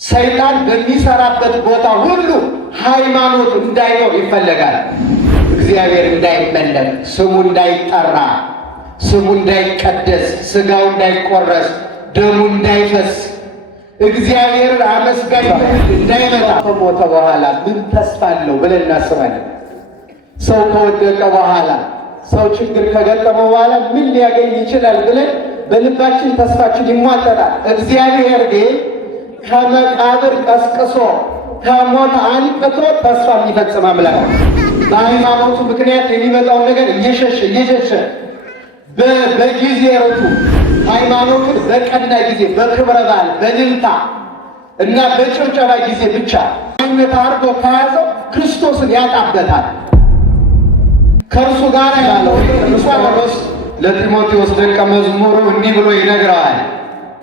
ሰይጣን በሚሰራበት ቦታ ሁሉ ሃይማኖት እንዳይኖር ይፈልጋል። እግዚአብሔር እንዳይመለክ፣ ስሙ እንዳይጠራ፣ ስሙ እንዳይቀደስ፣ ስጋው እንዳይቆረስ፣ ደሙ እንዳይፈስ፣ እግዚአብሔር አመስጋኝ እንዳይመጣ ከሞተ በኋላ ምን ተስፋ አለው ብለን እናስባለን። ሰው ከወደቀ በኋላ ሰው ችግር ከገጠመው በኋላ ምን ሊያገኝ ይችላል ብለን በልባችን ተስፋችን ይሟጠጣል። እግዚአብሔር ግን ከመቃብር ቀስቅሶ ከሞት አንቅቶ ተስፋ የሚፈጽም አምላክ ነው። በሃይማኖቱ ምክንያት የሚመጣውን ነገር እየሸሸ በጊዜ ርቱ ሃይማኖቱን በቀና ጊዜ በክብረ በዓል በእልልታ እና በጭብጨባ ጊዜ ብቻ አይነት አድርጎ ከያዘው ክርስቶስን ያጣበታል። ከእርሱ ጋር ያለው ጳውሎስ ለጢሞቴዎስ ደቀ መዝሙሩ እንዲህ ብሎ ይነግረዋል።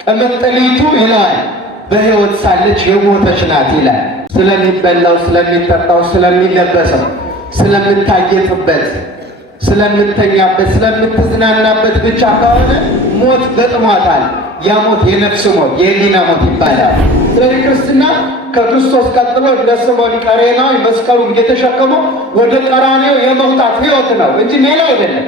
ቅምጥሊቱ ይለዋል በሕይወት ሳለች የሞተች ናት ይላል። ስለሚበላው፣ ስለሚጠጣው፣ ስለሚለበሰው፣ ስለምታጌጥበት፣ ስለምተኛበት፣ ስለምትዝናናበት ብቻ ከሆነ ሞት ገጥሟታል። ያ ሞት የነፍስ ሞት፣ የሕሊና ሞት ይባላል። ስለዚህ ክርስትና ከክርስቶስ ቀጥሎ እንደ ስምዖን ቀሬናዊ መስቀሉን እየተሸከሙ ወደ ቀራንዮ የመውጣት ሕይወት ነው እንጂ ሌላ አይደለም።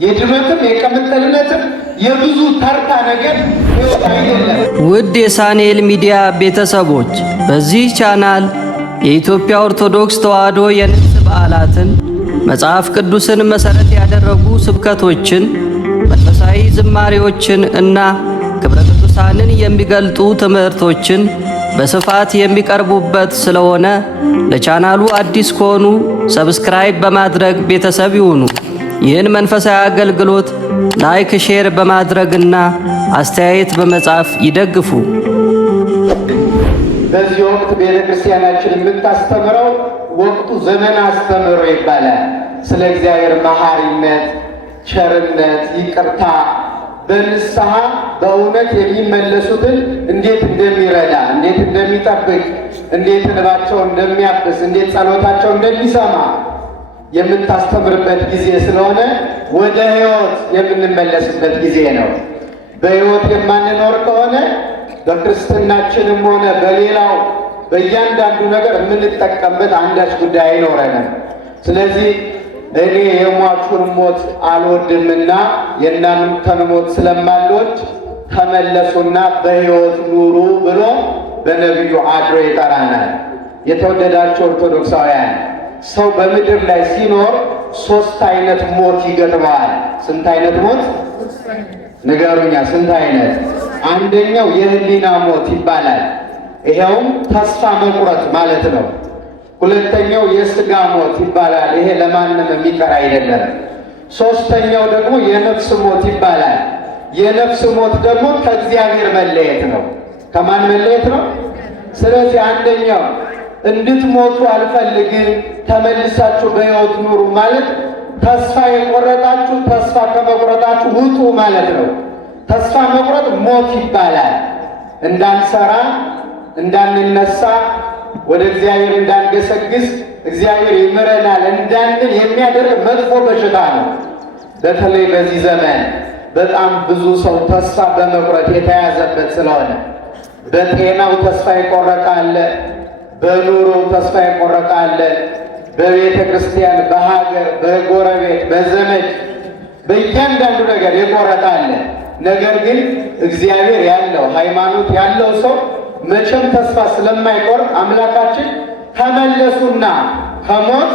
የድመትም የቅምጥልነትም የብዙ ተርታ ነገር ሕይወት አይደለም። ውድ የሳንኤል ሚዲያ ቤተሰቦች በዚህ ቻናል የኢትዮጵያ ኦርቶዶክስ ተዋሕዶ የንግስ በዓላትን፣ መጽሐፍ ቅዱስን መሠረት ያደረጉ ስብከቶችን፣ መንፈሳዊ ዝማሬዎችን እና ክብረ ቅዱሳንን የሚገልጡ ትምህርቶችን በስፋት የሚቀርቡበት ስለሆነ ለቻናሉ አዲስ ከሆኑ ሰብስክራይብ በማድረግ ቤተሰብ ይሁኑ። ይህን መንፈሳዊ አገልግሎት ላይክ፣ ሼር በማድረግና አስተያየት በመጻፍ ይደግፉ። በዚህ ወቅት ቤተ ክርስቲያናችን የምታስተምረው ወቅቱ ዘመን አስተምሮ ይባላል። ስለ እግዚአብሔር መሐሪነት፣ ቸርነት፣ ይቅርታ በንስሐ በእውነት የሚመለሱትን እንዴት እንደሚረዳ፣ እንዴት እንደሚጠብቅ፣ እንዴት እንባቸው እንደሚያብስ፣ እንዴት ጸሎታቸው እንደሚሰማ የምታስተምርበት ጊዜ ስለሆነ ወደ ሕይወት የምንመለስበት ጊዜ ነው። በሕይወት የማንኖር ከሆነ በክርስትናችንም ሆነ በሌላው በእያንዳንዱ ነገር የምንጠቀምበት አንዳች ጉዳይ አይኖረንም። ስለዚህ እኔ የሟቹን ሞት አልወድምና የእናንተን ሞት ስለማልወድ ተመለሱና በሕይወት ኑሩ ብሎ በነቢዩ አድሮ ይጠራናል። የተወደዳቸው ኦርቶዶክሳውያን ሰው በምድር ላይ ሲኖር 3 አይነት ሞት ይገጥመዋል። ስንት አይነት ሞት ንገሩኛ? ስንት አይነት? አንደኛው የሕሊና ሞት ይባላል። ይሄውም ተስፋ መቁረጥ ማለት ነው። ሁለተኛው የሥጋ ሞት ይባላል። ይሄ ለማንም የሚቀር አይደለም። ሶስተኛው ደግሞ የነፍስ ሞት ይባላል። የነፍስ ሞት ደግሞ ከእግዚአብሔር መለየት ነው። ከማን መለየት ነው? ስለዚህ አንደኛው እንድትሞቱ አልፈልግም፣ ተመልሳችሁ በሕይወት ኑሩ ማለት ተስፋ የቆረጣችሁ ተስፋ ከመቁረጣችሁ ውጡ ማለት ነው። ተስፋ መቁረጥ ሞት ይባላል። እንዳንሰራ፣ እንዳንነሳ፣ ወደ እግዚአብሔር እንዳንገሰግስ፣ እግዚአብሔር ይምረናል እንዳንል የሚያደርግ መጥፎ በሽታ ነው። በተለይ በዚህ ዘመን በጣም ብዙ ሰው ተስፋ በመቁረጥ የተያዘበት ስለሆነ በጤናው ተስፋ የቆረጠ አለ፣ በኑሮው ተስፋ የቆረጠ አለ፣ በቤተ ክርስቲያን፣ በሀገር፣ በጎረቤት፣ በዘመድ፣ በእያንዳንዱ ነገር የቆረጠ አለ። ነገር ግን እግዚአብሔር ያለው ሃይማኖት ያለው ሰው መቼም ተስፋ ስለማይቆርጥ አምላካችን ተመለሱና ከሞት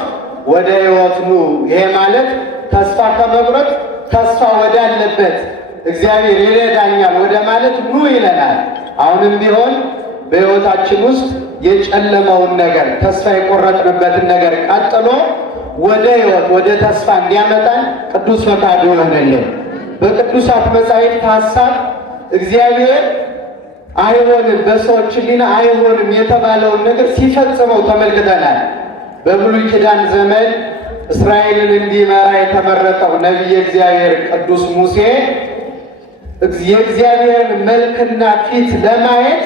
ወደ ሕይወት ኑ፣ ይሄ ማለት ተስፋ ከመቁረጥ ተስፋ ወዳለበት እግዚአብሔር ይረዳኛል ወደ ማለት ኑ ይለናል። አሁንም ቢሆን በሕይወታችን ውስጥ የጨለመውን ነገር ተስፋ የቆረጥንበትን ነገር ቀጥሎ ወደ ሕይወት ወደ ተስፋ እንዲያመጣን ቅዱስ ፈቃዱ ይሆንልን። በቅዱሳት መጻሕፍት ሐሳብ እግዚአብሔር አይሆንም፣ በሰዎች ሕሊና አይሆንም የተባለውን ነገር ሲፈጽመው ተመልክተናል። በብሉይ ኪዳን ዘመን እስራኤልን እንዲመራ የተመረጠው ነቢየ እግዚአብሔር ቅዱስ ሙሴ የእግዚአብሔርን መልክና ፊት ለማየት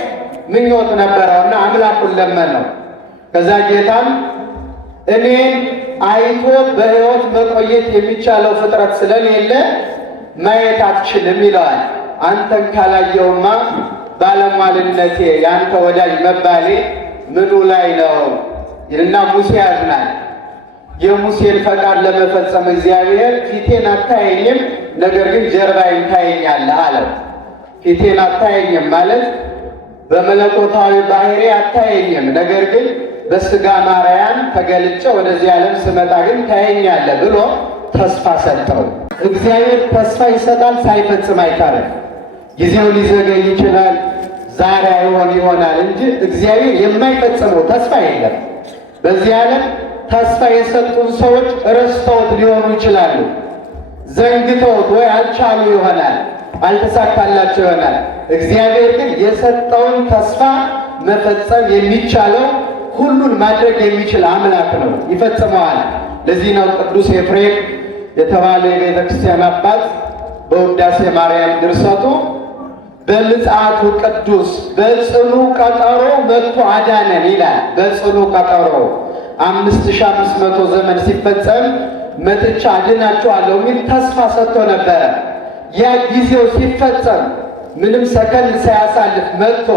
ምኞት ነበረውና አምላኩን ለመነው። ከዛ ጌታም እኔን አይቶ በሕይወት መቆየት የሚቻለው ፍጥረት ስለሌለ ማየት አትችልም ይለዋል። አንተን ካላየውማ ባለሟልነቴ ያንተ ወዳጅ መባሌ ምኑ ላይ ነው ይልና ሙሴ ያዝናል። የሙሴን ፈቃድ ለመፈጸም እግዚአብሔር ፊቴን አታየኝም፣ ነገር ግን ጀርባዬን ታየኛለህ አለው። ፊቴን አታየኝም ማለት በመለኮታዊ ባህሪ አታየኝም፣ ነገር ግን በስጋ ማርያም ተገልጬ ወደዚህ ዓለም ስመጣ ግን ታየኛለህ ብሎ ተስፋ ሰጠው። እግዚአብሔር ተስፋ ይሰጣል፣ ሳይፈጽም አይቀርም። ጊዜው ሊዘገይ ይችላል፣ ዛሬ አይሆን ይሆናል እንጂ እግዚአብሔር የማይፈጽመው ተስፋ የለም። በዚህ ዓለም ተስፋ የሰጡን ሰዎች ረስተውት ሊሆኑ ይችላሉ። ዘንግተውት ወይ አልቻሉ ይሆናል፣ አልተሳካላቸው ይሆናል። እግዚአብሔር ግን የሰጠውን ተስፋ መፈጸም የሚቻለው ሁሉን ማድረግ የሚችል አምላክ ነው፣ ይፈጽመዋል። ለዚህ ነው ቅዱስ ኤፍሬም የተባለ የቤተ ክርስቲያን አባት በውዳሴ ማርያም ድርሰቱ በምጽአቱ ቅዱስ በጽኑ ቀጠሮ መጥቶ አዳነን ይላል። በጽኑ ቀጠሮ 5500 ዘመን ሲፈጸም መጥቻ አድናችኋለሁ የሚል ተስፋ ሰጥቶ ነበረ። ያ ጊዜው ሲፈጸም ምንም ሰከንድ ሳያሳልፍ መጥቶ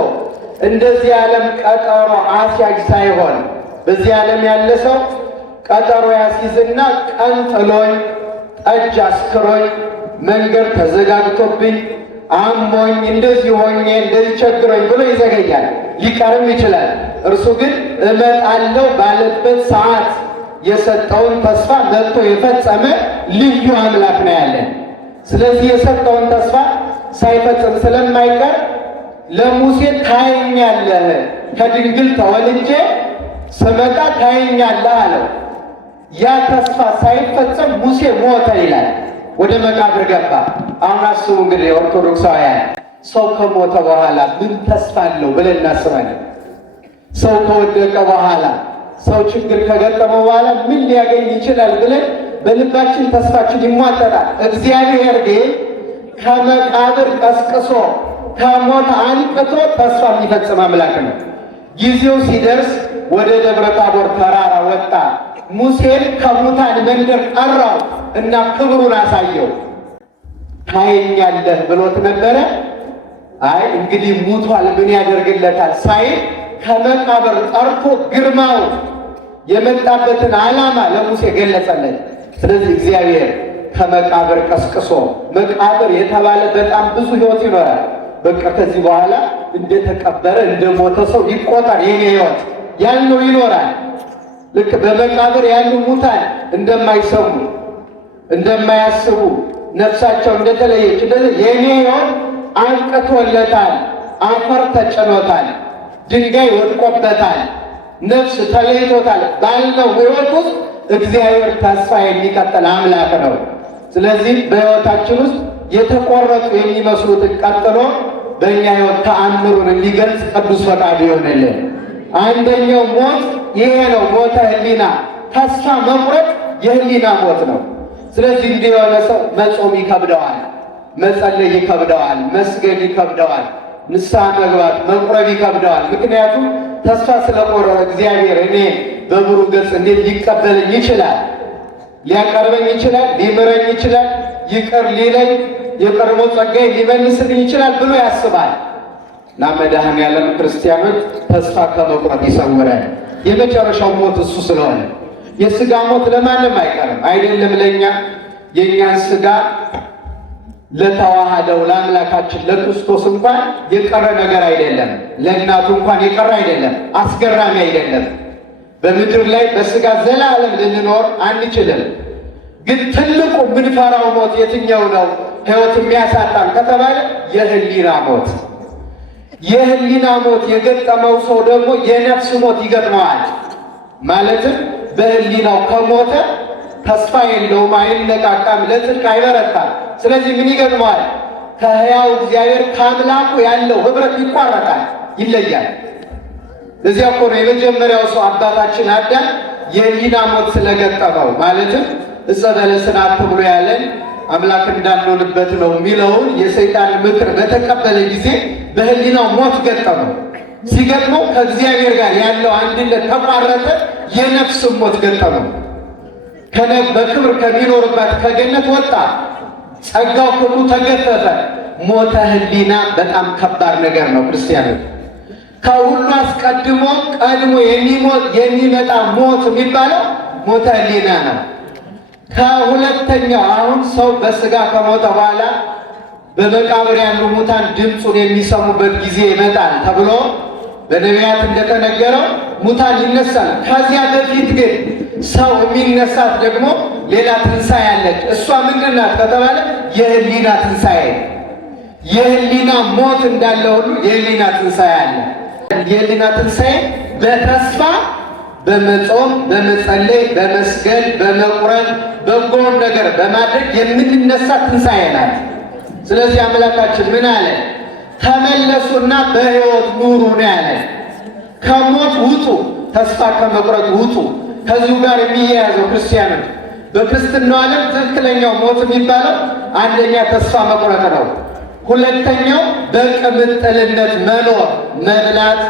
እንደዚህ ዓለም ቀጠሮ አስያዥ ሳይሆን በዚህ ዓለም ያለ ሰው ቀጠሮ ያስይዝና ቀን ጥሎኝ፣ ጠጅ አስክሮኝ፣ መንገድ ተዘጋግቶብኝ፣ አሞኝ፣ እንደዚህ ሆኜ፣ እንደዚህ ቸግሮኝ ብሎ ይዘገያል፣ ሊቀርም ይችላል። እርሱ ግን እመጣለሁ ባለበት ሰዓት የሰጠውን ተስፋ መጥቶ የፈጸመ ልዩ አምላክ ነው ያለን። ስለዚህ የሰጠውን ተስፋ ሳይፈጽም ስለማይቀር ለሙሴ ታየኛለህ፣ ከድንግል ተወልጄ ስመጣ ታየኛለህ አለው። ያ ተስፋ ሳይፈጸም ሙሴ ሞተ ይላል፣ ወደ መቃብር ገባ። አሁን አስቡ እንግዲህ ኦርቶዶክሳውያን፣ ሰው ከሞተ በኋላ ምን ተስፋ አለው ብለን እናስባለን? ሰው ከወደቀ በኋላ፣ ሰው ችግር ከገጠመው በኋላ ምን ሊያገኝ ይችላል ብለን በልባችን ተስፋችን ይሟጠጣል። እግዚአብሔር ግን ከመቃብር ቀስቅሶ ከሞት አንቅቶ ተስፋ የሚፈጽም አምላክ ነው። ጊዜው ሲደርስ ወደ ደብረ ታቦር ተራራ ወጣ። ሙሴን ከሙታን መንደር ጠራው እና ክብሩን አሳየው። ታየኛለህ ብሎት ነበረ። አይ እንግዲህ ሙቷል ምን ያደርግለታል ሳይል ከመቃብር ጠርቶ ግርማው የመጣበትን ዓላማ ለሙሴ ገለጸለት። ስለዚህ እግዚአብሔር ከመቃብር ቀስቅሶ፣ መቃብር የተባለ በጣም ብዙ ሕይወት ይኖራል። በቃ ከዚህ በኋላ እንደተቀበረ እንደሞተ ሰው ይቆጠር የኔ ሕይወት ያልነው ይኖራል። ልክ በመቃብር ያሉ ሙታን እንደማይሰሙ እንደማያስቡ ነፍሳቸው እንደተለየች እንደዚህ የኔ ሕይወት አንቅቶለታል፣ አፈር ተጭኖታል፣ ድንጋይ ወድቆበታል፣ ነፍስ ተለይቶታል ባልነው ሕይወት ውስጥ እግዚአብሔር ተስፋ የሚቀጥል አምላክ ነው። ስለዚህ በሕይወታችን ውስጥ የተቆረጡ የሚመስሉትን ቀጥሎ በእኛ ሕይወት ተአምሩን እንዲገልጽ ቅዱስ ፈቃዱ ይሆንልን። አንደኛው ሞት ይሄ ነው፣ ሞተ ህሊና። ተስፋ መቁረጥ የህሊና ሞት ነው። ስለዚህ እንዲህ የሆነ ሰው መጾም ይከብደዋል፣ መጸለይ ይከብደዋል፣ መስገድ ይከብደዋል፣ ንስሐ መግባት መቁረብ ይከብደዋል። ምክንያቱም ተስፋ ስለቆረጠ እግዚአብሔር እኔ በብሩህ ገጽ እንዴት ሊቀበለኝ ይችላል? ሊያቀርበኝ ይችላል፣ ሊምረኝ ይችላል፣ ይቅር ሊለኝ የቀድሞ ጸጋዬ ሊመልስልኝ ይችላል ብሎ ያስባል። እና መድኃኔዓለም ክርስቲያኖች ተስፋ ከመቁረጥ ይሰውረን። የመጨረሻው ሞት እሱ ስለሆነ የሥጋ ሞት ለማንም አይቀርም። አይደለም ለእኛ የእኛን ሥጋ ለተዋሃደው ለአምላካችን ለክርስቶስ እንኳን የቀረ ነገር አይደለም። ለእናቱ እንኳን የቀረ አይደለም። አስገራሚ አይደለም። በምድር ላይ በሥጋ ዘላለም ልንኖር አንችልም። ግን ትልቁ ምንፈራው ሞት የትኛው ነው? ሕይወት የሚያሳጣን ከተባለ የህሊና ሞት። የህሊና ሞት የገጠመው ሰው ደግሞ የነፍስ ሞት ይገጥመዋል። ማለትም በህሊናው ከሞተ ተስፋ የለውም፣ አይነቃቃም፣ ለጽድቅ አይበረታም። ስለዚህ ምን ይገጥመዋል? ከሕያው እግዚአብሔር ከአምላኩ ያለው ኅብረት ይቋረጣል፣ ይለያል። እዚያ እኮ ነው የመጀመሪያው ሰው አባታችን አዳም የህሊና ሞት ስለገጠመው፣ ማለትም ዕፀ በለስን አትብሉ ያለን አምላክ እንዳንሆንበት ነው የሚለውን የሰይጣን ምክር በተቀበለ ጊዜ በህሊናው ሞት ገጠመው። ሲገጥመው ከእግዚአብሔር ጋር ያለው አንድነት ተቋረጠ፣ የነፍስ ሞት ገጠመው። በክብር ከሚኖርባት ከገነት ወጣ፣ ጸጋው ክብሩ ተገፈፈ። ሞተ ህሊና በጣም ከባድ ነገር ነው ክርስቲያኖች። ከሁሉ አስቀድሞ ቀድሞ የሚመጣ ሞት የሚባለው ሞተ ህሊና ነው። ከሁለተኛው አሁን ሰው በስጋ ከሞተ በኋላ በመቃብር ያሉ ሙታን ድምፁን የሚሰሙበት ጊዜ ይመጣል ተብሎ በነቢያት እንደተነገረው ሙታን ይነሳል። ከዚያ በፊት ግን ሰው የሚነሳት ደግሞ ሌላ ትንሣኤ አለች። እሷ ምንድን ናት ከተባለ የህሊና ትንሣኤ። የህሊና ሞት እንዳለ ሁሉ የህሊና ትንሣኤ አለ። የህሊና ትንሣኤ በተስፋ በመጾም በመጸለይ በመስገድ በመቁረብ በጎን ነገር በማድረግ የምንነሳ ትንሣኤ ናት። ስለዚህ አምላካችን ምን አለ? ተመለሱና በሕይወት ኑሩ ነው ያለ። ከሞት ውጡ፣ ተስፋ ከመቁረጥ ውጡ። ከዚሁ ጋር የሚያያዘው ክርስቲያኖች በክርስትናው ዓለም ትክክለኛው ሞት የሚባለው አንደኛ ተስፋ መቁረጥ ነው። ሁለተኛው በቅምጥልነት መኖር፣ መብላት፣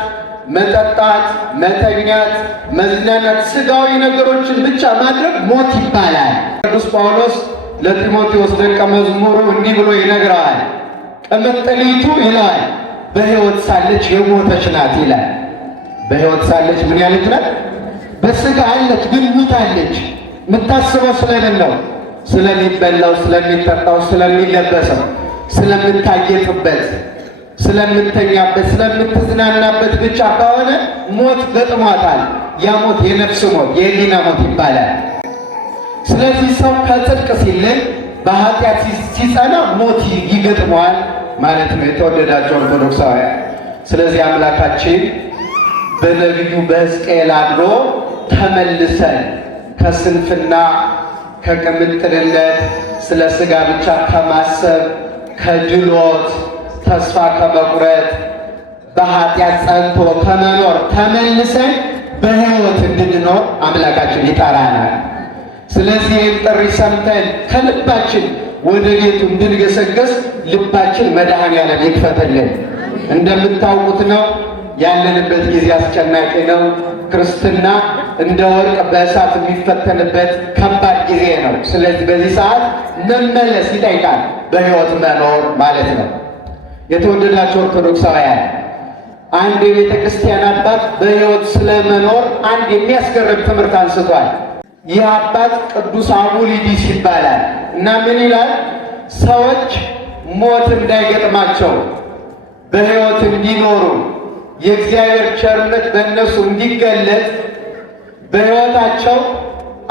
መጠጣት፣ መተኛት፣ መዝናናት፣ ስጋዊ ነገሮችን ብቻ ማድረግ ሞት ይባላል። ቅዱስ ጳውሎስ ለጢሞቴዎስ ደቀ መዝሙሩ እንዲህ ብሎ ይነግረዋል። ቅምጥሊቱ ይለዋል በሕይወት ሳለች የሞተች ናት ይላል። በሕይወት ሳለች ምን ያለች ናት? በስጋ አለች ግን ሙታለች። የምታስበው ስለሌለው፣ ስለሚበላው፣ ስለሚጠጣው፣ ስለሚለበሰው፣ ስለምታጌጥበት፣ ስለምተኛበት፣ ስለምትዝናናበት ብቻ ከሆነ ሞት ገጥሟታል። ያ ሞት የነፍስ ሞት፣ የህሊና ሞት ይባላል። ስለዚህ ሰው ከጽድቅ ሲለይ በኃጢአት ሲጸና ሞት ይገጥመዋል ማለት ነው። የተወደዳቸው ኦርቶዶክሳውያን፣ ስለዚህ አምላካችን በነቢዩ በሕዝቅኤል አድሮ ተመልሰን ከስንፍና ከቅምጥልነት ስለ ሥጋ ብቻ ከማሰብ ከድሎት ተስፋ ከመቁረጥ በኃጢአት ጸንቶ ከመኖር ተመልሰን በሕይወት እንድንኖር አምላካችን ይጠራናል። ስለዚህ ይህን ጥሪ ሰምተን ከልባችን ወደ ቤቱ እንድንገሰገስ ልባችን መድኃኔዓለም ይክፈትልን። እንደምታውቁት ነው ያለንበት ጊዜ አስጨናቂ ነው። ክርስትና እንደ ወርቅ በእሳት የሚፈተንበት ከባድ ጊዜ ነው። ስለዚህ በዚህ ሰዓት መመለስ ይጠይቃል፣ በሕይወት መኖር ማለት ነው። የተወደዳቸው ኦርቶዶክሳውያን፣ አንድ የቤተ ክርስቲያን አባት በሕይወት ስለመኖር አንድ የሚያስገርም ትምህርት አንስቷል። ይህ አባት ቅዱስ አቡሊዲስ ይባላል እና ምን ይላል? ሰዎች ሞት እንዳይገጥማቸው በሕይወት እንዲኖሩ የእግዚአብሔር ቸርነት በእነሱ እንዲገለጽ በሕይወታቸው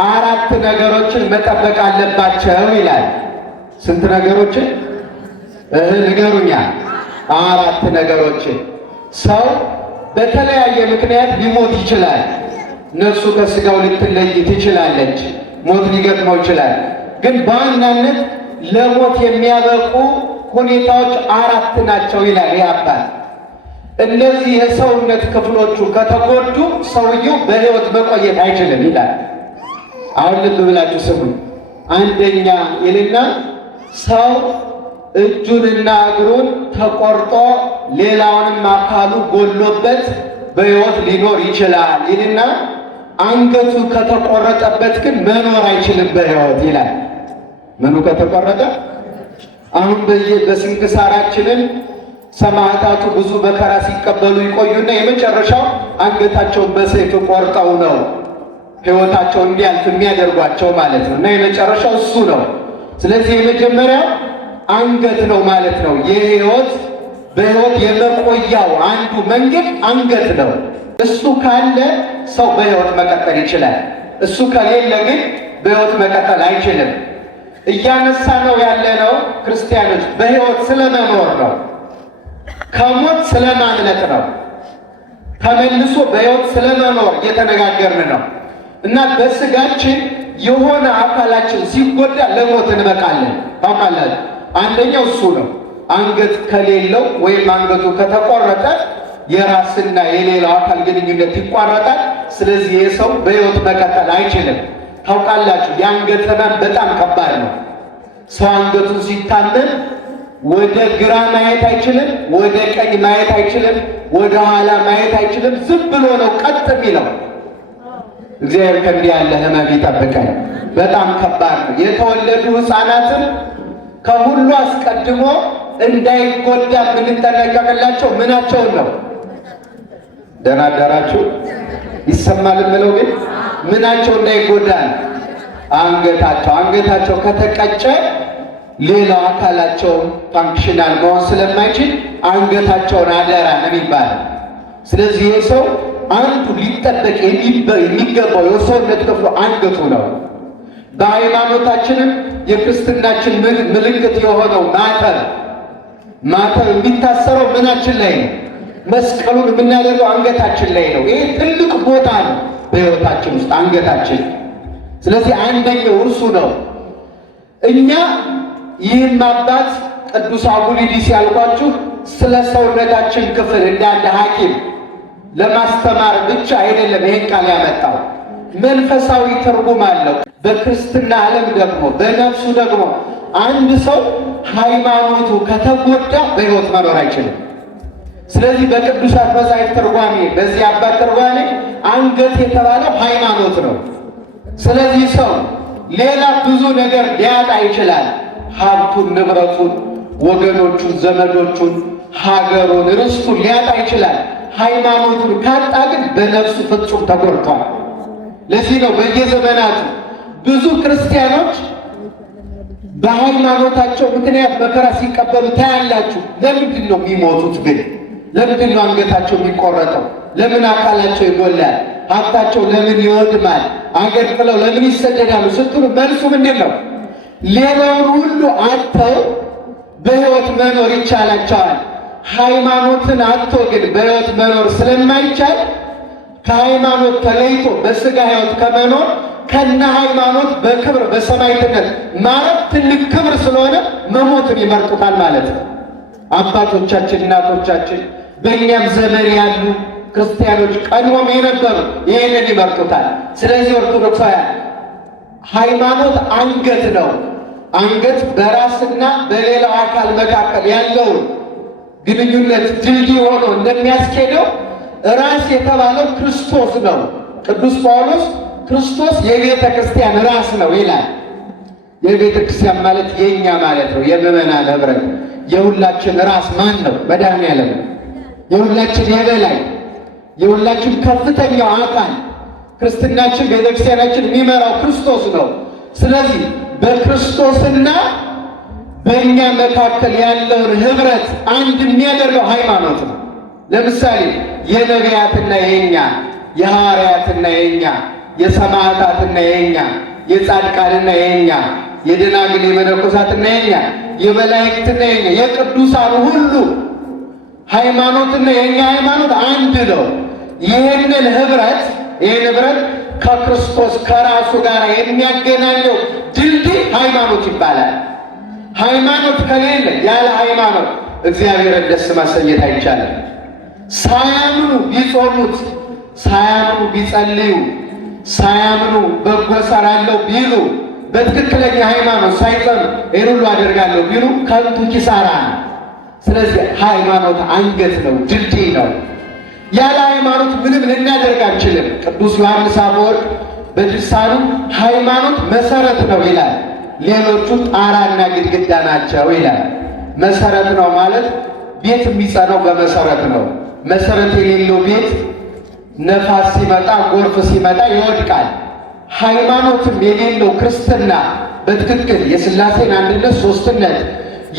4 ነገሮችን መጠበቅ አለባቸው ይላል። ስንት ነገሮችን? ንገሩኛ። 4 ነገሮችን። ሰው በተለያየ ምክንያት ሊሞት ይችላል። ነፍሱ ከስጋው ልትለይ ትችላለች። ሞት ሊገጥመው ይችላል። ግን በዋናነት ለሞት የሚያበቁ ሁኔታዎች 4 ናቸው ይላል ይህ አባት። እነዚህ የሰውነት ክፍሎቹ ከተጎዱ ሰውየው በሕይወት መቆየት አይችልም ይላል። አሁን ልብ ብላችሁ ስሙ። አንደኛ ይልና ሰው እጁንና እግሩን ተቆርጦ ሌላውንም አካሉ ጎሎበት በሕይወት ሊኖር ይችላል ይልና አንገቱ ከተቆረጠበት ግን መኖር አይችልም በሕይወት ይላል። ምኑ ከተቆረጠ? አሁን በስንክሳራችንን ሰማዕታቱ ብዙ መከራ ሲቀበሉ ይቆዩና የመጨረሻው አንገታቸውን በሰይፍ ቆርጠው ነው ሕይወታቸው እንዲያልፍ የሚያደርጓቸው ማለት ነው። እና የመጨረሻው እሱ ነው። ስለዚህ የመጀመሪያው አንገት ነው ማለት ነው። የሕይወት በሕይወት የመቆያው አንዱ መንገድ አንገት ነው። እሱ ካለ ሰው በሕይወት መቀጠል ይችላል። እሱ ከሌለ ግን በሕይወት መቀጠል አይችልም። እያነሳ ነው ያለነው ክርስቲያኖች በሕይወት ስለመኖር ነው። ከሞት ስለማምለጥ ነው። ተመልሶ በሕይወት ስለመኖር እየተነጋገርን ነው እና በስጋችን የሆነ አካላችን ሲጎዳ ለሞት እንበቃለን። ታውቃላችሁ፣ አንደኛው እሱ ነው። አንገት ከሌለው ወይም አንገቱ ከተቆረጠ የራስና የሌላው አካል ግንኙነት ይቋረጣል። ስለዚህ ይህ ሰው በሕይወት መቀጠል አይችልም። ታውቃላችሁ፣ የአንገት ህመም በጣም ከባድ ነው። ሰው አንገቱን ሲታመም ወደ ግራ ማየት አይችልም፣ ወደ ቀኝ ማየት አይችልም፣ ወደ ኋላ ማየት አይችልም። ዝም ብሎ ነው ቀጥ የሚለው። እግዚአብሔር ከእንዲህ ያለ ህመም ይጠብቀን። በጣም ከባድ ነው። የተወለዱ ሕፃናትን ከሁሉ አስቀድሞ እንዳይጎዳ የምንጠነቀቅላቸው ምናቸውን ነው? ደህና አደራችሁ? ይሰማል የምለው ግን ምናቸው እንዳይጎዳ አንገታቸው። አንገታቸው ከተቀጨ ሌላው አካላቸው ፋንክሽናል መሆን ስለማይችል አንገታቸውን አደራ ነው የሚባለው። ስለዚህ ይህ ሰው አንዱ ሊጠበቅ የሚገባው የሰውነት ክፍሉ አንገቱ ነው። በሃይማኖታችንም የክርስትናችን ምልክት የሆነው ማተብ የሚታሰረው ምናችን ላይ ነው? መስቀሉን የምናደርገው አንገታችን ላይ ነው። ይሄ ትልቅ ቦታ ነው በሕይወታችን ውስጥ አንገታችን። ስለዚህ አንደኛው እርሱ ነው። እኛ ይህም አባት ቅዱስ አቡሊዲስ ያልኳችሁ ስለ ሰውነታችን ክፍል እንዳንድ ሐኪም ለማስተማር ብቻ አይደለም ይህን ቃል ያመጣው፣ መንፈሳዊ ትርጉም አለው። በክርስትና ዓለም ደግሞ በነፍሱ ደግሞ አንድ ሰው ሃይማኖቱ ከተጎዳ በሕይወት መኖር አይችልም። ስለዚህ በቅዱሳት መጻሕፍት ትርጓሜ በዚህ አባት ትርጓሜ አንገት የተባለው ሃይማኖት ነው። ስለዚህ ሰው ሌላ ብዙ ነገር ሊያጣ ይችላል። ሀብቱን፣ ንብረቱን፣ ወገኖቹን፣ ዘመዶቹን፣ ሀገሩን፣ ርስቱን ሊያጣ ይችላል። ሃይማኖቱን ካጣ ግን በነፍሱ ፍጹም ተጎድቷል። ለዚህ ነው በየዘመናቱ ብዙ ክርስቲያኖች በሃይማኖታቸው ምክንያት መከራ ሲቀበሉ ታያላችሁ። ለምንድን ነው የሚሞቱት ግን? ለምንድን ነው አንገታቸው የሚቆረጠው? ለምን አካላቸው ይጎላል? ሀብታቸው ለምን ይወድማል? አገር ጥለው ለምን ይሰደዳሉ ስትሉ መልሱ ምንድን ነው? ሌላውን ሁሉ አጥተው በሕይወት መኖር ይቻላቸዋል። ሃይማኖትን አጥቶ ግን በሕይወት መኖር ስለማይቻል ከሃይማኖት ተለይቶ በሥጋ ሕይወት ከመኖር ከነ ሃይማኖት በክብር በሰማዕትነት ማረፍ ትልቅ ክብር ስለሆነ መሞትን ይመርጡታል ማለት ነው። አባቶቻችን፣ እናቶቻችን በእኛም ዘመን ያሉ ክርስቲያኖች ቀድሞም የነበሩ ይህንን ይመርጡታል። ስለዚህ ኦርቶዶክሳውያን ሃይማኖት አንገት ነው። አንገት በራስና በሌላው አካል መካከል ያለውን ግንኙነት ድልድይ ሆኖ እንደሚያስኬደው ራስ የተባለው ክርስቶስ ነው። ቅዱስ ጳውሎስ ክርስቶስ የቤተ ክርስቲያን ራስ ነው ይላል። የቤተ ክርስቲያን ማለት የኛ ማለት ነው፣ የምዕመናን ኅብረት። የሁላችን ራስ ማን ነው? መድኃኔዓለም። የሁላችን የበላይ የሁላችን ከፍተኛው አካል ክርስትናችን ቤተክርስቲያናችን የሚመራው ክርስቶስ ነው። ስለዚህ በክርስቶስና በእኛ መካከል ያለውን ኅብረት አንድ የሚያደርገው ሃይማኖት ነው። ለምሳሌ የነቢያትና የኛ፣ የሐዋርያትና የኛ፣ የሰማዕታትና የኛ፣ የጻድቃንና የኛ፣ የደናግል የመነኮሳትና የኛ፣ የመላእክትና የኛ፣ የቅዱሳን ሁሉ ሃይማኖትና የኛ ሃይማኖት አንድ ነው። ይህንን ኅብረት ከክርስቶስ ከራሱ ጋር የሚያገናኘው ድልድይ ሃይማኖት ይባላል። ሃይማኖት ከሌለ ያለ ሃይማኖት እግዚአብሔርን ደስ ማሰኘት አይቻልም። ሳያምኑ ቢጾሙት፣ ሳያምኑ ቢጸልዩ፣ ሳያምኑ በጎ እሰራለሁ ቢሉ፣ በትክክለኛ ሃይማኖት ሳይጸኑ ይህን ሁሉ አደርጋለሁ ቢሉ ከንቱ ኪሳራ ነው። ስለዚህ ሃይማኖት አንገት ነው፣ ድልድይ ነው። ያለ ሃይማኖት ምንም ልናደርግ አንችልም። ቅዱስ ዮሐንስ አፈወርቅ በድርሳኑ ሃይማኖት መሰረት ነው ይላል። ሌሎቹ ጣራና ግድግዳ ናቸው ይላል። መሰረት ነው ማለት ቤት የሚጸናው በመሰረት ነው። መሰረት የሌለው ቤት ነፋስ ሲመጣ፣ ጎርፍ ሲመጣ ይወድቃል። ሃይማኖትም የሌለው ክርስትና በትክክል የሥላሴን አንድነት ሦስትነት፣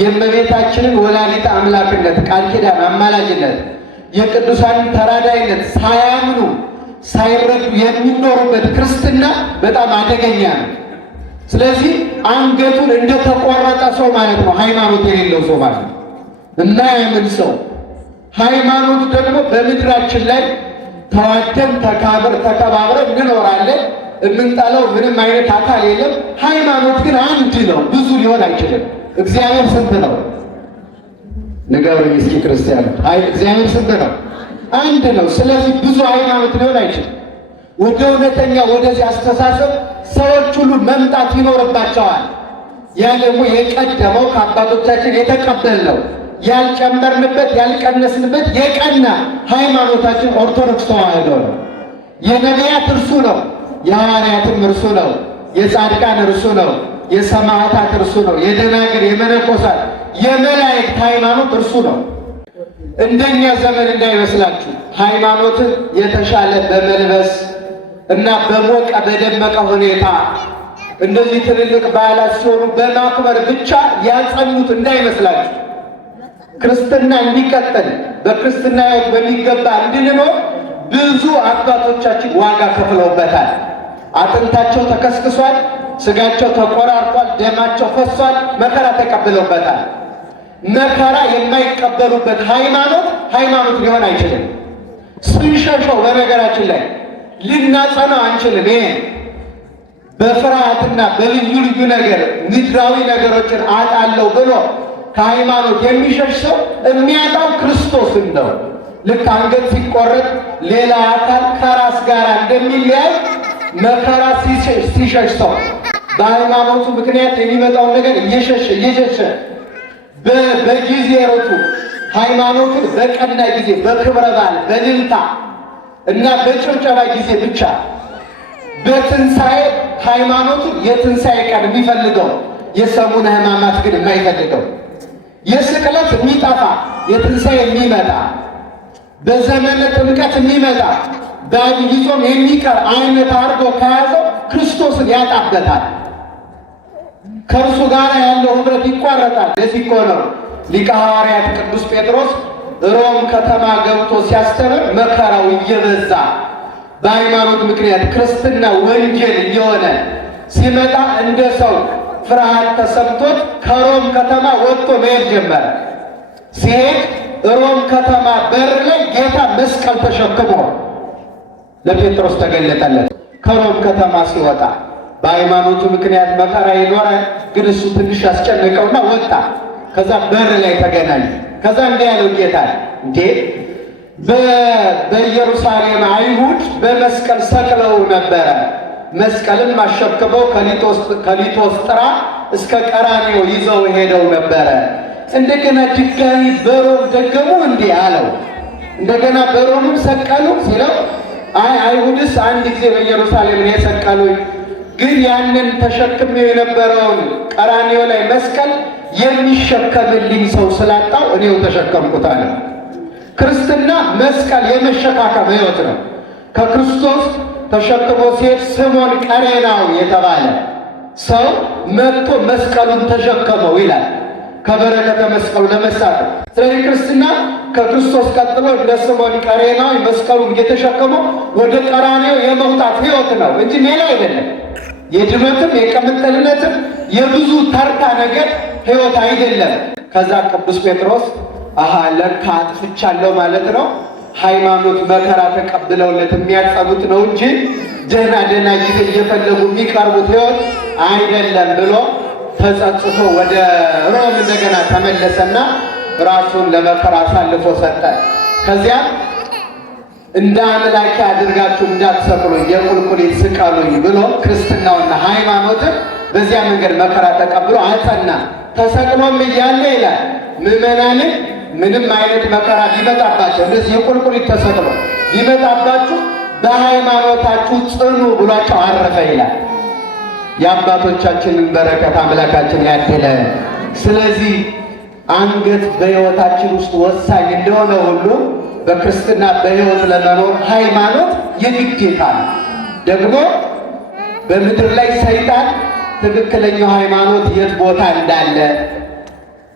የእመቤታችንን ወላዲተ አምላክነት፣ ቃል ኪዳን አማላጅነት፣ የቅዱሳንን ተራዳይነት ሳያምኑ ሳይረዱ የሚኖሩበት ክርስትና በጣም አደገኛ ነው። ስለዚህ አንገቱን እንደተቆረጠ ሰው ማለት ነው ሃይማኖት የሌለው ሰው ማለት ነው። የማያምን ሰው ሃይማኖት ደግሞ በምድራችን ላይ ተዋደን ተከባብረን እንኖራለን። የምንጠላው ምንም አይነት አካል የለም። ሃይማኖት ግን አንድ ነው፣ ብዙ ሊሆን አይችልም። እግዚአብሔር ስንት ነው? ንገሩኝ እስኪ ክርስቲያኑ፣ እግዚአብሔር ስንት ነው? አንድ ነው። ስለዚህ ብዙ ሃይማኖት ሊሆን አይችልም። ወደ እውነተኛ ወደዚህ አስተሳሰብ ሰዎች ሁሉ መምጣት ይኖርባቸዋል። ያ ደግሞ የቀደመው ከአባቶቻችን የተቀበልነው ያልጨመርንበት ያልቀነስንበት የቀና ሃይማኖታችን ኦርቶዶክስ ተዋሕዶ ነው። የነቢያት እርሱ ነው፣ የሐዋርያትም እርሱ ነው፣ የጻድቃን እርሱ ነው፣ የሰማዕታት እርሱ ነው፣ የደናግል የመነኮሳት የመላእክት ሃይማኖት እርሱ ነው። እንደኛ ዘመን እንዳይመስላችሁ ሃይማኖትን የተሻለ በመልበስ እና በሞቀ በደመቀ ሁኔታ እንደዚህ ትልልቅ በዓላት ሲሆኑ በማክበር ብቻ ያጸኑት እንዳይመስላችሁ። ክርስትና እንዲቀጥል በክርስትና ሕይወት በሚገባ እንድንኖር ብዙ አባቶቻችን ዋጋ ከፍለውበታል። አጥንታቸው ተከስክሷል፣ ስጋቸው ተቆራርጧል፣ ደማቸው ፈሷል፣ መከራ ተቀብለውበታል። መከራ የማይቀበሉበት ሃይማኖት ሊሆን አይችልም። ስንሸሸው በነገራችን ላይ ልናጸናው አንችልም። ይሄ በፍርሃትና በልዩ ልዩ ነገር ምድራዊ ነገሮችን አጣለው ብሎ ከሃይማኖት የሚሸሽ ሰው የሚያጣው ክርስቶስን ነው። ልክ አንገት ሲቆረጥ ሌላ አካል ከራስ ጋር እንደሚለያይ መከራ ሲሸሽ ሰው በሃይማኖቱ ምክንያት የሚመጣውን ነገር እየሸሸ በጊዜ ርቱ ሃይማኖትን በቀና ጊዜ በክብረ በዓል በእልልታ እና በጭብጨባ ጊዜ ብቻ በትንሣኤ ሃይማኖቱን የትንሣኤ ቀን የሚፈልገው የሰሙነ ሕማማት ግን የማይፈልገው የስቅለት የሚጠፋ የትንሣኤ የሚመጣ በዘመነ ጥምቀት የሚመጣ በዐቢይ ጾም የሚቀር አይነት አድርጎ ከያዘው ክርስቶስን ያጣበታል። ከእርሱ ጋር ያለው ኅብረት ይቋረጣል። ለዚህ እኮ ነው ሊቀ ሐዋርያት ቅዱስ ጴጥሮስ ሮም ከተማ ገብቶ ሲያስተምር መከራው እየበዛ በሃይማኖት ምክንያት ክርስትና ወንጀል እየሆነ ሲመጣ እንደ ሰው ፍርሃት ተሰምቶት ከሮም ከተማ ወጥቶ መሄድ ጀመረ። ሲሄድ ሮም ከተማ በር ላይ ጌታ መስቀል ተሸክሞ ለጴጥሮስ ተገለጠለት። ከሮም ከተማ ሲወጣ በሃይማኖቱ ምክንያት መከራ ይኖራል፣ ግን እሱ ትንሽ ያስጨነቀውና ወጣ። ከዛ በር ላይ ተገናኙ። ከዛ እንዲህ ያለው ጌታ እንዴ በኢየሩሳሌም አይሁድ በመስቀል ሰቅለው ነበረ። መስቀልም አሸክመው ከሊቶስጥራ እስከ ቀራንዮ ይዘው ሄደው ነበረ። እንደገና ድጋሚ በሮም ደገሙ እንዲህ አለው። እንደገና በሮምም ሰቀሉ ሲለው አይሁድስ አንድ ጊዜ በኢየሩሳሌም ነው የሰቀሉኝ፣ ግን ያንን ተሸክሜው የነበረውን ቀራንዮ ላይ መስቀል የሚሸከምልኝ ሰው ስላጣው እኔው ተሸከምኩት አለ። ክርስትና መስቀል የመሸካከም ሕይወት ነው። ከክርስቶስ ተሸክሞ ሲሄድ ስምዖን ቀሬናው የተባለ ሰው መጥቶ መስቀሉን ተሸከመው ይላል፣ ከበረከተ መስቀሉ ለመሳተፍ። ስለዚህ ክርስትና ከክርስቶስ ቀጥሎ እንደ ስምዖን ቀሬናው መስቀሉን እየተሸከመው ወደ ቀራንዮ የመውጣት ሕይወት ነው እንጂ ሌላ አይደለም። የድነትም የቅምጥልነትም የብዙ ተርታ ነገር ሕይወት አይደለም። ከዛ ቅዱስ ጴጥሮስ ለካ አጥፍቻለሁ ማለት ነው፣ ሃይማኖት መከራ ተቀብለውለት የሚያጸኑት ነው እንጂ ደህና ጊዜ እየፈለጉ የሚቀርቡት ሕይወት አይደለም ብሎ ተጸጽቶ ወደ ሮም እንደገና ተመለሰና ራሱን ለመከራ አሳልፎ ሰጠ። ከዚያም እንደ አምላኬ አድርጋችሁ እንዳትሰቅሉኝ የቁልቁሌት ስቀሉኝ ብሎ ክርስትናውና ሃይማኖትን በዚያ መንገድ መከራ ተቀብሎ አጸና። ተሰቅሎም እያለ ይላል ምዕመናንን ምንም አይነት መከራ ቢመጣባቸው እንደዚህ የቁልቁሌት ተሰቅሎ ቢመጣባችሁ በሃይማኖታችሁ ጽኑ ብሏቸው አረፈ ይላል። የአባቶቻችንን በረከት አምላካችን ያድለ። ስለዚህ አንገት በሕይወታችን ውስጥ ወሳኝ እንደሆነ ሁሉ በክርስትና በሕይወት ለመኖር ሃይማኖት የግዴታ ነው። ደግሞ በምድር ላይ ሰይጣን ትክክለኛው ሃይማኖት የት ቦታ እንዳለ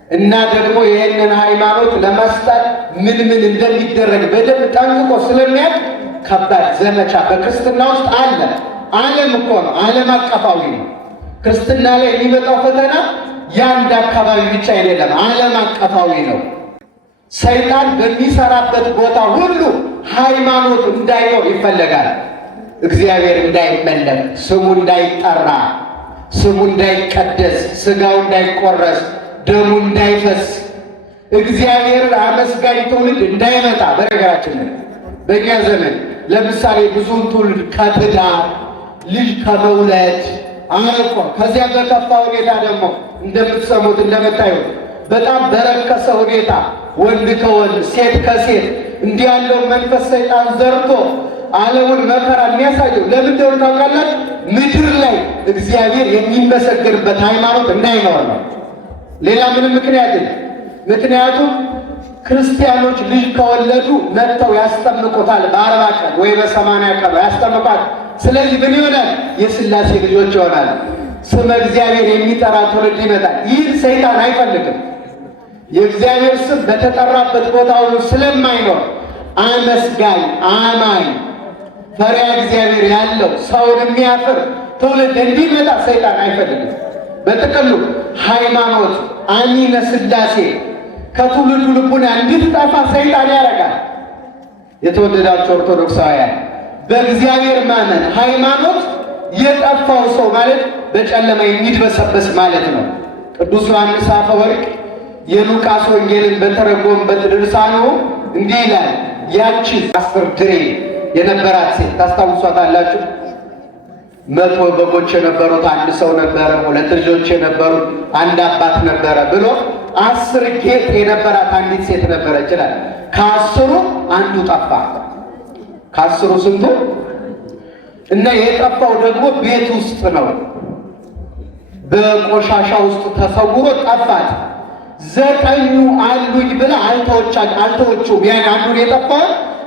እና ደግሞ ይህንን ሃይማኖት ለማስጣት ምን እንደሚደረግ በደንብ ጠንቅቆ ስለሚያውቅ ከባድ ዘመቻ በክርስትና ውስጥ አለ። ዓለም እኮ ነው፣ ዓለም አቀፋዊ ነው። ክርስትና ላይ የሚመጣው ፈተና የአንድ አካባቢ ብቻ አይደለም፣ ዓለም አቀፋዊ ነው። ሰይጣን በሚሰራበት ቦታ ሁሉ ሃይማኖት እንዳይኖር ይፈለጋል። እግዚአብሔር እንዳይመለክ፣ ስሙ እንዳይጠራ፣ ስሙ እንዳይቀደስ፣ ስጋው እንዳይቆረስ፣ ደሙ እንዳይፈስ፣ እግዚአብሔርን አመስጋኝ ትውልድ እንዳይመጣ። በነገራችን ላይ በእኛ ዘመን ለምሳሌ ብዙውን ትውልድ ከትዳር ልጅ ከመውለድ አልቆ ከዚያ በከፋ ሁኔታ ደግሞ እንደምትሰሙት እንደምታዩት በጣም በረከሰ ሁኔታ ወንድ ከወንድ ሴት ከሴት እንዲህ ያለው መንፈስ ሰይጣን ዘርቶ ዓለሙን መከራ የሚያሳየው ለምን እንደሆነ ታውቃላችሁ? ምድር ላይ እግዚአብሔር የሚመሰገንበት ሃይማኖት እንዳይኖር ነው። ሌላ ምንም ምክንያት የለም። ምክንያቱም ክርስቲያኖች ልጅ ከወለዱ መጥተው ያስጠምቁታል። በ40 ቀን ወይ በ80 ቀን ያስጠምቋል። ስለዚህ ምን ይሆናል? የሥላሴ ልጆች ይሆናል። ስመ እግዚአብሔር የሚጠራ ትውልድ ይመጣል። ይህን ሰይጣን አይፈልግም። የእግዚአብሔር ስም በተጠራበት ቦታ ሁሉ ስለማይኖር አመስጋኝ፣ አማኝ፣ ፈሪሃ እግዚአብሔር ያለው ሰውን የሚያፍር ትውልድ እንዲመጣ ሰይጣን አይፈልግም። በጥቅሉ ሃይማኖት አሚነ ሥላሴ ከትውልዱ ልቡና እንድትጠፋ ሰይጣን ያደርጋል። የተወደዳችሁ ኦርቶዶክሳውያን በእግዚአብሔር ማመን ሃይማኖት የጠፋው ሰው ማለት በጨለማ የሚድበሰበስ ማለት ነው። ቅዱስ ዮሐንስ አፈወርቅ የሉቃስ ወንጌልን በተረጎመበት ድርሳኑ እንዲህ ይላል። ያቺ 10 ድሬ የነበራት ሴት ታስታውሷታላችሁ? 100 በጎች የነበሩት አንድ ሰው ነበረ፣ 2 ልጆች የነበሩት አንድ አባት ነበረ ብሎ 10 ጌጥ የነበራት አንዲት ሴት ነበረ ይችላል። ከ10ሩ አንዱ ጠፋ። ከ10ሩ ስንቱ? እና የጠፋው ደግሞ ቤት ውስጥ ነው፣ በቆሻሻ ውስጥ ተሰውሮ ጠፋት። 9ኙ አሉኝ ብላ አልተወችውም። ያን አንዱን የጠፋው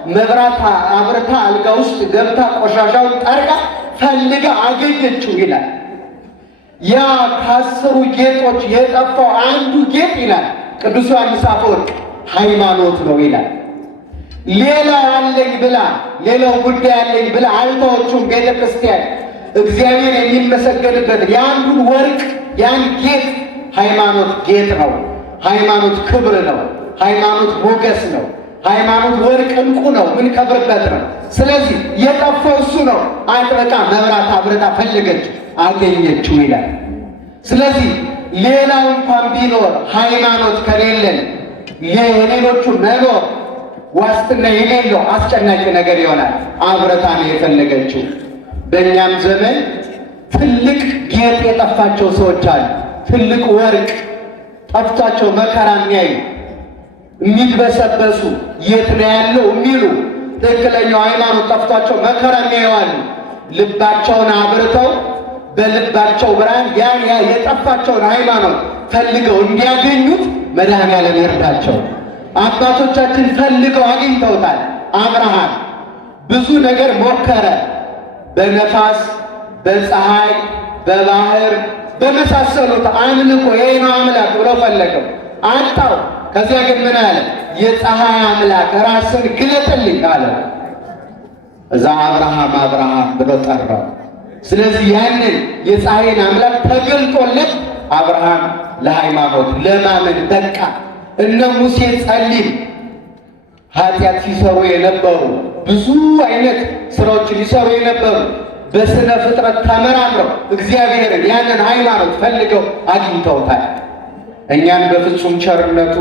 መብራት አብርታ አልጋ ውስጥ ገብታ ቆሻሻውን ጠርጋ ፈልጋ አገኘችው ይላል። ያ ከ10ሩ ጌጦች የጠፋው አንዱ ጌጥ ይላል ቅዱስ ዮሐንስ አፈወርቅ ሃይማኖት ነው ይላል። ሌላ አለኝ ብላ ሌላው ጉዳይ አለኝ ብላ አልተወችውም። ቤተ ክርስቲያን እግዚአብሔር የሚመሰገንበት የአንዱን ወርቅ ያን ጌጥ ሃይማኖት ጌጥ ነው። ሃይማኖት ክብር ነው። ሃይማኖት ሞገስ ነው። ሃይማኖት ወርቅ ዕንቁ ነው፣ ምን ከብርበት ነው። ስለዚህ የጠፋው እሱ ነው። አጥብቃ መብራት አብረታ ፈለገች፣ አገኘችው ይላል። ስለዚህ ሌላው እንኳን ቢኖር ሃይማኖት ከሌለን የሌሎቹ መኖር ዋስትና የሌለው አስጨናቂ ነገር ይሆናል። አብረታ ነው የፈለገችው። በእኛም ዘመን ትልቅ ጌጥ የጠፋቸው ሰዎች አሉ። ትልቅ ወርቅ ጠፍቷቸው መከራ የሚያዩ የሚድበሰበሱ የት ነው ያለው የሚሉ ትክክለኛው ሃይማኖት ጠፍቷቸው መከራ የሚያዩ አሉ። ልባቸውን አብርተው በልባቸው ብርሃን ያን የጠፋቸውን ሃይማኖት ፈልገው እንዲያገኙት መድኃኔዓለም ይርዳቸው። አባቶቻችን ፈልገው አግኝተውታል። አብርሃም ብዙ ነገር ሞከረ። በነፋስ፣ በፀሐይ፣ በባህር በመሳሰሉት አምልኮ ይሄ ነው አምላክ ብሎ ፈለገው፣ አጣው። ከዚያ ግን ምን አለ? የፀሐይ አምላክ ራስን ግለጥልኝ አለ። እዛ አብርሃም ብሎ ጠራው። ስለዚህ ያንን የፀሐይን አምላክ ተገልጦለት አብርሃም ለሃይማኖት ለማመን በቃ። እነ ሙሴ ጸሊም ኃጢአት ሲሰሩ የነበሩ ብዙ አይነት ስራዎችን ሊሰሩ የነበሩ በስነ ፍጥረት ተመራምረው እግዚአብሔርን ያንን ሃይማኖት ፈልገው አግኝተውታል። እኛን በፍጹም ቸርነቱ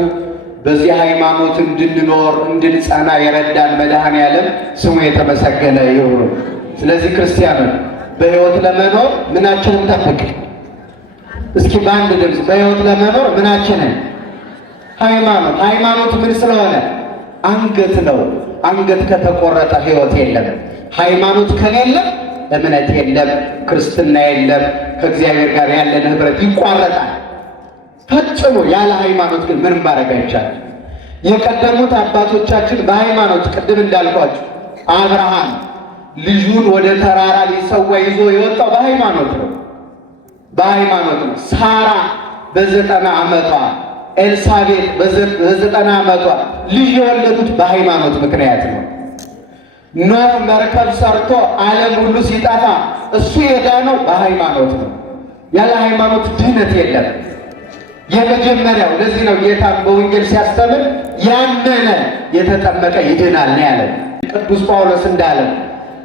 በዚህ ሃይማኖት እንድንኖር እንድንጸና የረዳን መድኃኔዓለም ስሙ የተመሰገነ ይሁን። ስለዚህ ክርስቲያኖች በሕይወት ለመኖር ምናችንን ጠብቅ? እስኪ በአንድ ድምፅ በሕይወት ለመኖር ምናችንን? ሃይማኖት ምን ስለሆነ? አንገት ነው። አንገት ከተቆረጠ ሕይወት የለም። ሃይማኖት ከሌለ እምነት የለም፣ ክርስትና የለም። ከእግዚአብሔር ጋር ያለን ኅብረት ይቋረጣል ፈጽሞ። ያለ ሃይማኖት ግን ምንም ማድረግ አይቻልም። የቀደሙት አባቶቻችን በሃይማኖት ቅድም እንዳልኳችሁ አብርሃም ልጁን ወደ ተራራ ሊሰዋ ይዞ የወጣው በሃይማኖት ነው። በሃይማኖት ነው። ሳራ በ90 ዓመቷ ኤልሳቤጥ በ90 ዓመቷ ልጅ የወለዱት በሃይማኖት ምክንያት ነው። ኖህ መርከብ ሰርቶ ዓለም ሁሉ ሲጠፋ እሱ የዳነው በሃይማኖት ነው። ያለ ሃይማኖት ድህነት የለም። የመጀመሪያው ለዚህ ነው ጌታ በወንጌል ሲያስተምር ያመነ የተጠመቀ ይድናል ነው ያለ። ቅዱስ ጳውሎስ እንዳለ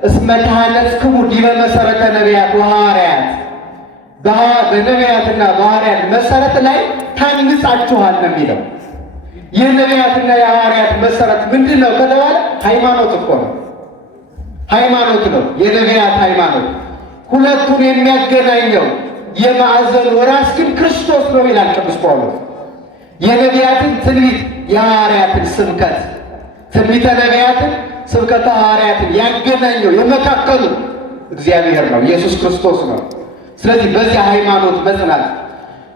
እስመ ተሐነጽክሙ ዲበ መሰረተ ነቢያት ወሐዋርያት፣ በነቢያትና በሐዋርያት መሰረት ላይ ታንጻችኋል ነው የሚለው። የነቢያትና የሐዋርያት መሰረት ምንድን ነው ከተባለ ሃይማኖት እኮ ነው። ሃይማኖት ነው። የነቢያት ሃይማኖት ሁለቱን የሚያገናኘው የማዕዘኑ ራስ ግን ክርስቶስ ነው ይላል ቅዱስ ጳውሎስ። የነቢያትን ትንቢት የሐዋርያትን ስብከት፣ ትንቢተ ነቢያትን ስብከተ ሐዋርያትን ያገናኘው የመካከሉ እግዚአብሔር ነው፣ ኢየሱስ ክርስቶስ ነው። ስለዚህ በዚህ ሃይማኖት መጽናት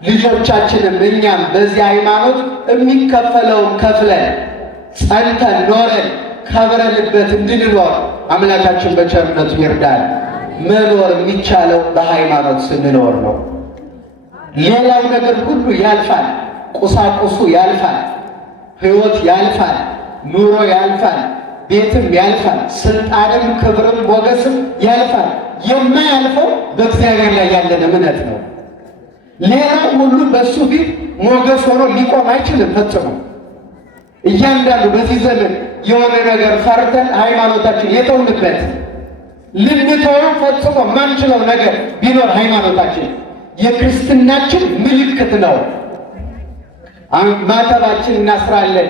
ልጆቻችንም እኛም በዚህ ሃይማኖት የሚከፈለውን ከፍለን ጸንተን ኖረን ከብረንበት እንድንኖር አምላካችን በቸርነቱ ይርዳል። መኖር የሚቻለው በሃይማኖት ስንኖር ነው። ሌላው ነገር ሁሉ ያልፋል። ቁሳቁሱ ያልፋል፣ ሕይወት ያልፋል፣ ኑሮ ያልፋል፣ ቤትም ያልፋል፣ ስልጣንም ክብርም ሞገስም ያልፋል። የማያልፈው በእግዚአብሔር ላይ ያለን እምነት ነው። ሌላው ሁሉ በእሱ ፊት ሞገስ ሆኖ ሊቆም አይችልም ፈጽሞ። እያንዳንዱ በዚህ ዘመን የሆነ ነገር ፈርተን ሃይማኖታችን የተውንበት ልንተወው ፈጽሞ ማንችለው ነገር ቢኖር ሃይማኖታችን የክርስትናችን ምልክት ነው። ማተባችን እናስራለን።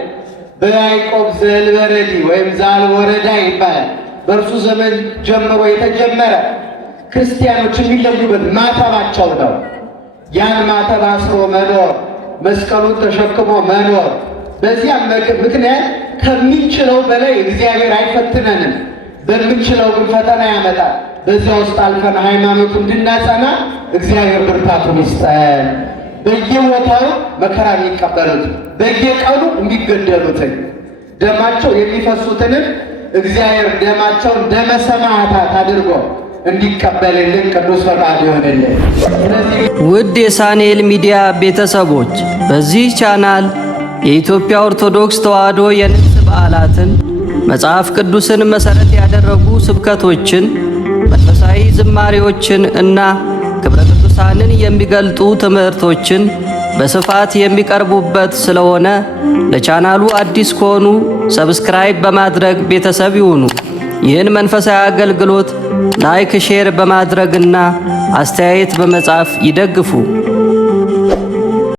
በያዕቆብ ዘልበረዲ ወይም ዛልወረዳ ይባላል። በእርሱ ዘመን ጀምሮ የተጀመረ ክርስቲያኖች የሚለዩበት ማተባቸው ነው። ያን ማተብ አስሮ መኖር፣ መስቀሉን ተሸክሞ መኖር። በዚያም ምክንያት ከምንችለው በላይ እግዚአብሔር አይፈትነንም። በምንችለው ግን ፈተና ያመጣል። በዚያ ውስጥ አልፈን ሃይማኖት እንድናጸና እግዚአብሔር ብርታቱን ይስጠን። በየቦታው መከራ የሚቀበሉት በየቀኑ የሚገደሉትን ደማቸው የሚፈሱትንም እግዚአብሔር ደማቸውን ደመ ሰማዕታት አድርጎ እንዲቀበልልን ቅዱስ ፈቃድ ይሆንልን። ውድ የሳንኤል ሚዲያ ቤተሰቦች በዚህ ቻናል የኢትዮጵያ ኦርቶዶክስ ተዋሕዶ የንግስ በዓላትን፣ መጽሐፍ ቅዱስን መሠረት ያደረጉ ስብከቶችን፣ መንፈሳዊ ዝማሬዎችን እና ክብረ ቅዱሳንን የሚገልጡ ትምህርቶችን በስፋት የሚቀርቡበት ስለሆነ ለቻናሉ አዲስ ከሆኑ ሰብስክራይብ በማድረግ ቤተሰብ ይሁኑ። ይህን መንፈሳዊ አገልግሎት ላይክ፣ ሼር በማድረግና አስተያየት በመጻፍ ይደግፉ።